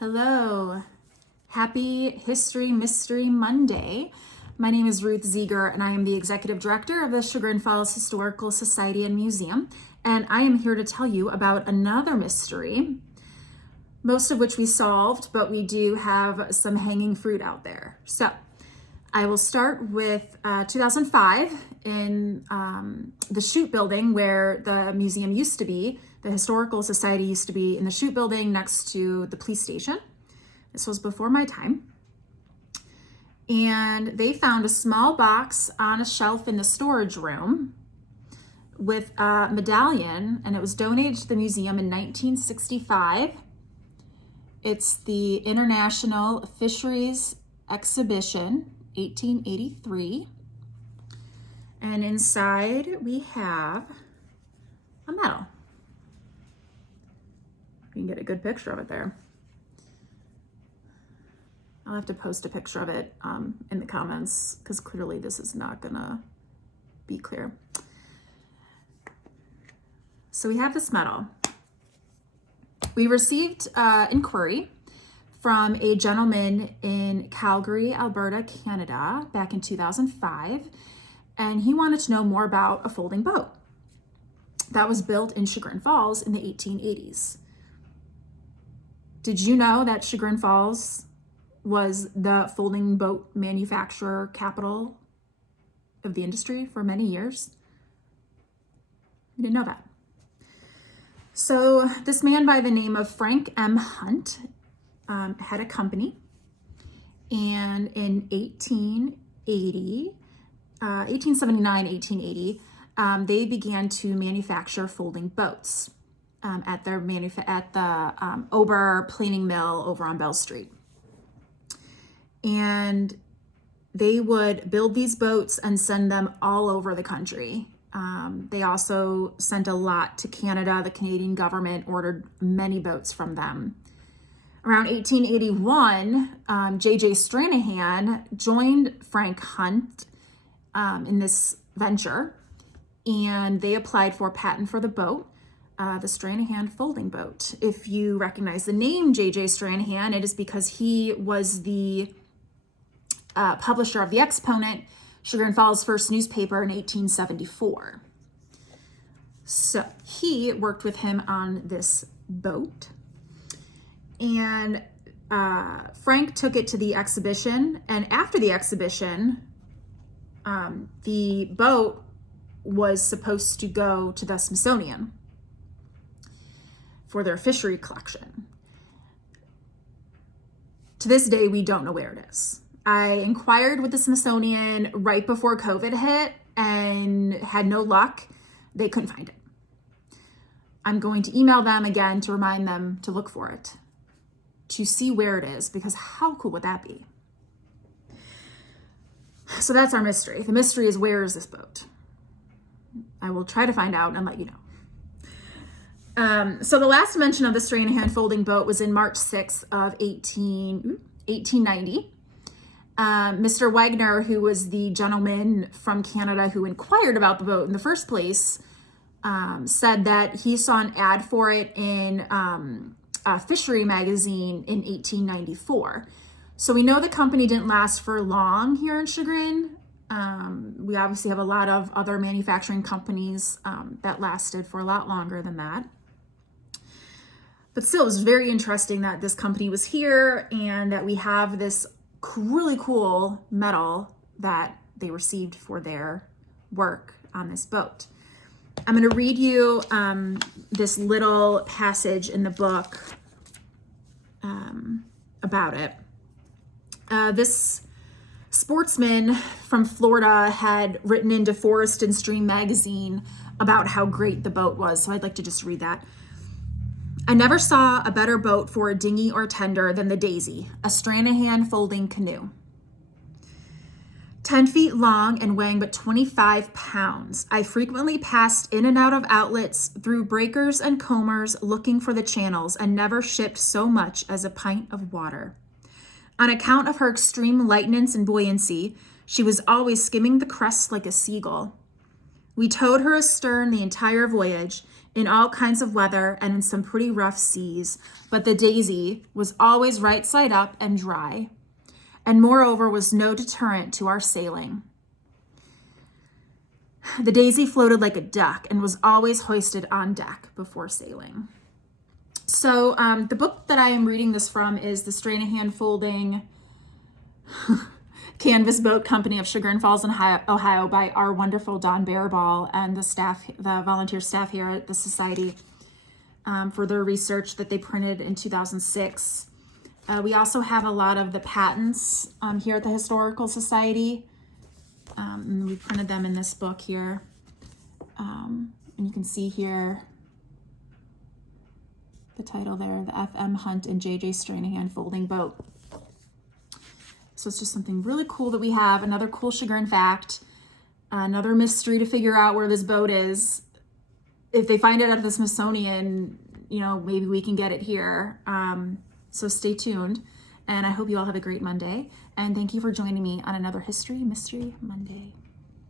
Hello. Happy History Mystery Monday. My name is Ruth Zieger, and I am the Executive Director of the Chagrin Falls Historical Society and Museum, and I am here to tell you about another mystery, most of which we solved, but we do have some hanging fruit out there. So I will start with 2005 in the Shute Building, where the museum used to be. The Historical Society used to be in the Shute Building next to the police station. This was before my time. And they found a small box on a shelf in the storage room with a medallion, and it was donated to the museum in 1965. It's the International Fisheries Exhibition, 1883. And inside we have a medal. You can get a good picture of it there. I'll have to post a picture of it in the comments because clearly this is not gonna be clear. So we have this medal. We received inquiry from a gentleman in Calgary, Alberta, Canada, back in 2005, and he wanted to know more about a folding boat that was built in Chagrin Falls in the 1880s. Did you know that Chagrin Falls was the folding boat manufacturer capital of the industry for many years? You didn't know that. So this man by the name of Frank M. Hunt had a company, and in 1879, 1880, they began to manufacture folding boats at the Ober Planing Mill over on Bell Street. And they would build these boats and send them all over the country. They also sent a lot to Canada. The Canadian government ordered many boats from them. Around 1881, J.J. Stranahan joined Frank Hunt in this venture, and they applied for a patent for the boat, the Stranahan folding boat. If you recognize the name J.J. Stranahan, it is because he was the publisher of the Exponent, Chagrin Falls' first newspaper, in 1874. So he worked with him on this boat, and Frank took it to the exhibition, and after the exhibition, the boat was supposed to go to the Smithsonian for their fishery collection. To this day, we don't know where it is. I inquired with the Smithsonian right before COVID hit and had no luck. They couldn't find it. I'm going to email them again to remind them to look for it, to see where it is, because how cool would that be? So that's our mystery. The mystery is, where is this boat? I will try to find out and let you know. So the last mention of the Stranahan folding boat was in March 6th of 1890. Mr. Wagner, who was the gentleman from Canada who inquired about the boat in the first place, said that he saw an ad for it in a fishery magazine in 1894. So we know the company didn't last for long here in Chagrin. We obviously have a lot of other manufacturing companies that lasted for a lot longer than that. But still, it was very interesting that this company was here and that we have this really cool medal that they received for their work on this boat. I'm going to read you this little passage in the book about it. This sportsman from Florida had written into Forest and Stream magazine about how great the boat was, so I'd like to just read that. I never saw a better boat for a dinghy or tender than the Daisy, a Stranahan folding canoe. 10 feet long and weighing but 25 pounds, I frequently passed in and out of outlets, through breakers and combers, looking for the channels, and never shipped so much as a pint of water. On account of her extreme lightness and buoyancy, she was always skimming the crest like a seagull. We towed her astern the entire voyage, in all kinds of weather and in some pretty rough seas, but the Daisy was always right side up and dry, and moreover was no deterrent to our sailing. The Daisy floated like a duck and was always hoisted on deck before sailing. So the book that I am reading this from is the Stranahan Folding Canvas Boat Company of Chagrin Falls, Ohio, by our wonderful Don Bearball and the volunteer staff here at the Society for their research that they printed in 2006. We also have a lot of the patents here at the Historical Society. And we printed them in this book here. And you can see here the title there, the F.M. Hunt and J.J. Stranahan Folding Boat. So it's just something really cool that we have. Another cool Chagrin fact, another mystery to figure out where this boat is. If they find it at the Smithsonian, maybe we can get it here. So stay tuned. And I hope you all have a great Monday. And thank you for joining me on another History Mystery Monday.